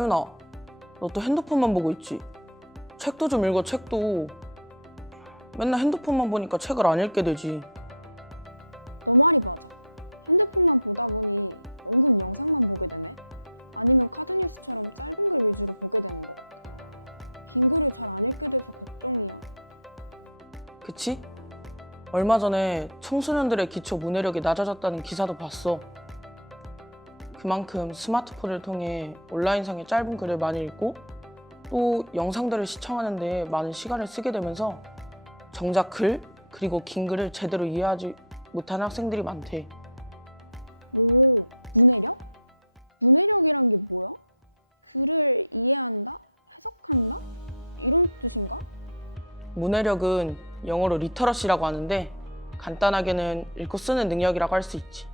하윤아, 너 또 핸드폰만 보고 있지? 책도 좀 읽어, 책도. 맨날 핸드폰만 보니까 책을 안 읽게 되지. 그치? 얼마 전에 청소년들의 기초 문해력이 낮아졌다는 기사도 봤어. 그만큼 스마트폰을 통해 온라인상의 짧은 글을 많이 읽고 또 영상들을 시청하는 데 많은 시간을 쓰게 되면서 정작 글, 그리고 긴 글을 제대로 이해하지 못하는 학생들이 많대. 문해력은 영어로 리터러시라고 하는데 간단하게는 읽고 쓰는 능력이라고 할 수 있지.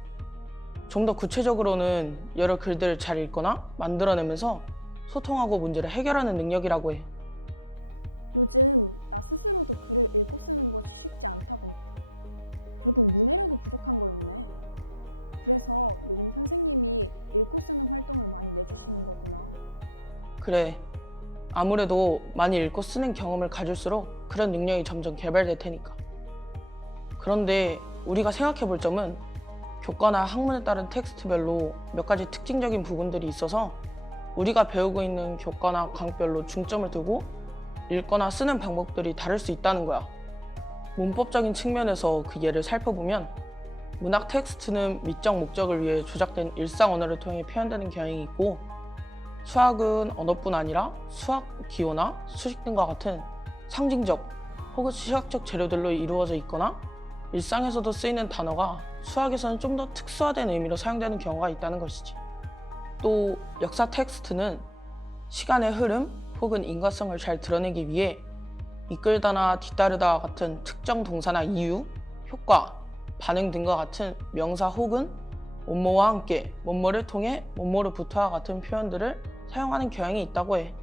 좀 더 구체적으로는 여러 글들을 잘 읽거나 만들어내면서 소통하고 문제를 해결하는 능력이라고 해. 그래, 아무래도 많이 읽고 쓰는 경험을 가질수록 그런 능력이 점점 개발될 테니까. 그런데 우리가 생각해 볼 점은 교과나 학문에 따른 텍스트별로 몇 가지 특징적인 부분들이 있어서 우리가 배우고 있는 교과나 과목별로 중점을 두고 읽거나 쓰는 방법들이 다를 수 있다는 거야. 문법적인 측면에서 그 예를 살펴보면 문학 텍스트는 미적 목적을 위해 조작된 일상 언어를 통해 표현되는 경향이 있고 수학은 언어뿐 아니라 수학 기호나 수식 등과 같은 상징적 혹은 시각적 재료들로 이루어져 있거나 일상에서도 쓰이는 단어가 수학에서는 좀 더 특수화된 의미로 사용되는 경우가 있다는 것이지. 또 역사 텍스트는 시간의 흐름 혹은 인과성을 잘 드러내기 위해 이끌다나 뒤따르다와 같은 특정 동사나 이유, 효과, 반응 등과 같은 명사 혹은 뭐뭐와 함께, 뭐뭐를 통해, 뭐뭐로부터와 같은 표현들을 사용하는 경향이 있다고 해.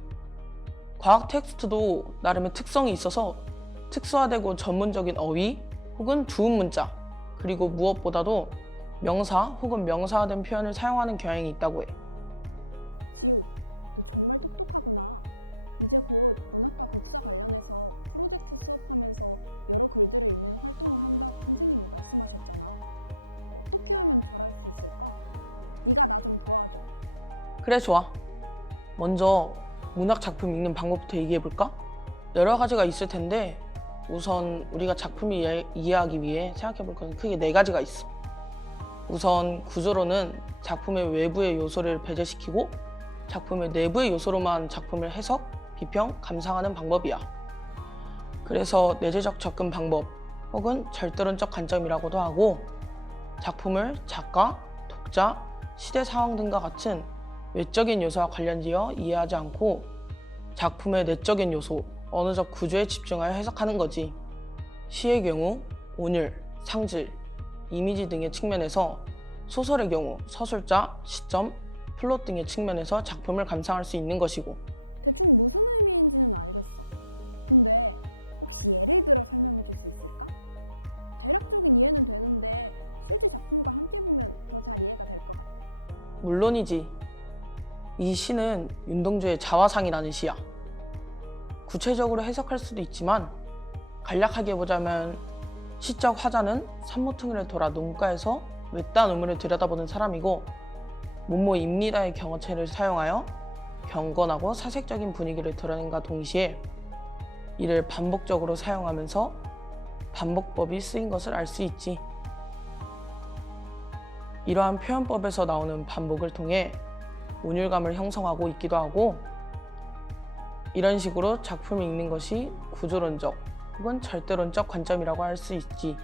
과학 텍스트도 나름의 특성이 있어서 특수화되고 전문적인 어휘 혹은 두음 문자, 그리고 무엇보다도 명사 혹은 명사화된 표현을 사용하는 경향이 있다고 해. 그래, 좋아. 먼저 문학 작품 읽는 방법부터 얘기해볼까? 여러 가지가 있을 텐데 우선 우리가 작품을 이해하기 위해 생각해볼 것은 크게 네 가지가 있어. 우선 구조로는 작품의 외부의 요소를 배제시키고 작품의 내부의 요소로만 작품을 해석, 비평, 감상하는 방법이야. 그래서 내재적 접근 방법 혹은 절대론적 관점이라고도 하고 작품을 작가, 독자, 시대 상황 등과 같은 외적인 요소와 관련지어 이해하지 않고 작품의 내적인 요소, 언어적 구조에 집중하여 해석하는 거지. 시의 경우 온율, 상질, 이미지 등의 측면에서 소설의 경우 서술자, 시점, 플롯 등의 측면에서 작품을 감상할 수 있는 것이고 물론이지. 이 시는 윤동주의 자화상이라는 시야. 구체적으로 해석할 수도 있지만 간략하게 보자면 시적 화자는 산모퉁이를 돌아 농가에서 외딴 우물을 들여다보는 사람이고 뭐뭐입니다의 경어체를 사용하여 경건하고 사색적인 분위기를 드러낸과 동시에 이를 반복적으로 사용하면서 반복법이 쓰인 것을 알 수 있지. 이러한 표현법에서 나오는 반복을 통해 온율감을 형성하고 있기도 하고 이런 식으로 작품을 읽는 것이 구조론적 혹은 절대론적 관점이라고 할 수 있지.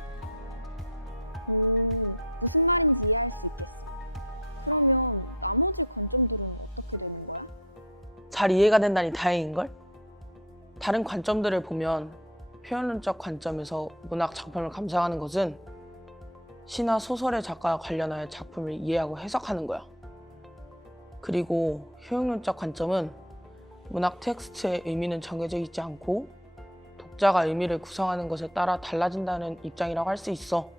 잘 이해가 된다니 다행인걸? 다른 관점들을 보면 표현론적 관점에서 문학 작품을 감상하는 것은 시나 소설의 작가와 관련하여 작품을 이해하고 해석하는 거야. 그리고 효용론적 관점은 문학 텍스트의 의미는 정해져 있지 않고 독자가 의미를 구성하는 것에 따라 달라진다는 입장이라고 할 수 있어.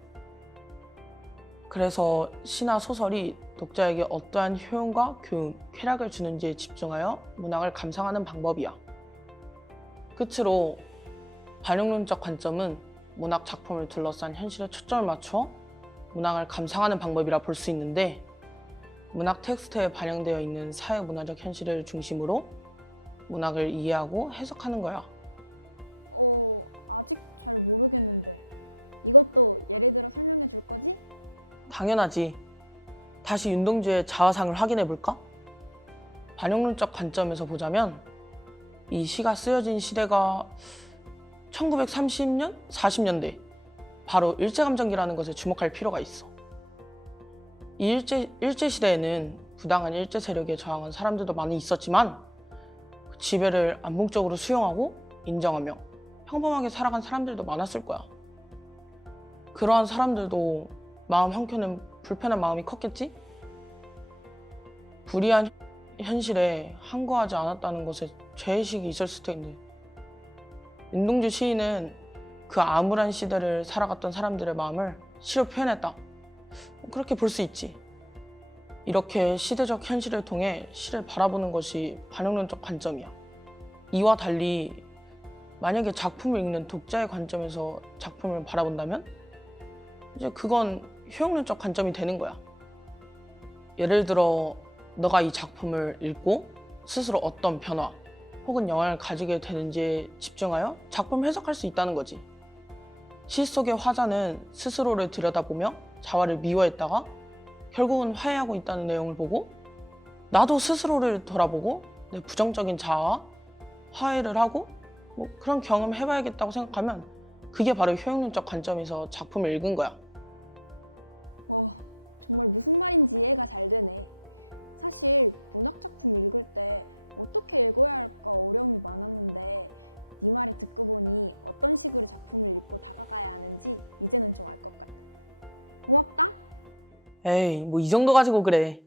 그래서 시나 소설이 독자에게 어떠한 효용과 교훈, 쾌락을 주는지에 집중하여 문학을 감상하는 방법이야. 끝으로 반영론적 관점은 문학 작품을 둘러싼 현실에 초점을 맞춰 문학을 감상하는 방법이라 볼 수 있는데, 문학 텍스트에 반영되어 있는 사회 문화적 현실을 중심으로 문학을 이해하고 해석하는 거야. 당연하지. 다시 윤동주의 자화상을 확인해 볼까? 반영론적 관점에서 보자면 이 시가 쓰여진 시대가 1930년, 40년대, 바로 일제감정기라는 것에 주목할 필요가 있어. 이 일제시대에는 부당한 일제 세력에 저항한 사람들도 많이 있었지만 그 지배를 암묵적으로 수용하고 인정하며 평범하게 살아간 사람들도 많았을 거야. 그러한 사람들도 마음 한켠엔 불편한 마음이 컸겠지? 불이한 현실에 항거하지 않았다는 것에 죄의식이 있을 수도 있는데, 윤동주 시인은 그 암울한 시대를 살아갔던 사람들의 마음을 시로 표현했다. 그렇게 볼 수 있지. 이렇게 시대적 현실을 통해 시를 바라보는 것이 반영론적 관점이야. 이와 달리 만약에 작품을 읽는 독자의 관점에서 작품을 바라본다면 이제 그건 효용론적 관점이 되는 거야. 예를 들어 너가 이 작품을 읽고 스스로 어떤 변화 혹은 영향을 가지게 되는지에 집중하여 작품을 해석할 수 있다는 거지. 시 속의 화자는 스스로를 들여다보며 자화를 미워했다가 결국은 화해하고 있다는 내용을 보고, 나도 스스로를 돌아보고 내 부정적인 자아와 화해를 하고 그런 경험을 해봐야겠다고 생각하면 그게 바로 효용론적 관점에서 작품을 읽은 거야. 에이, 뭐 이 정도 가지고 그래.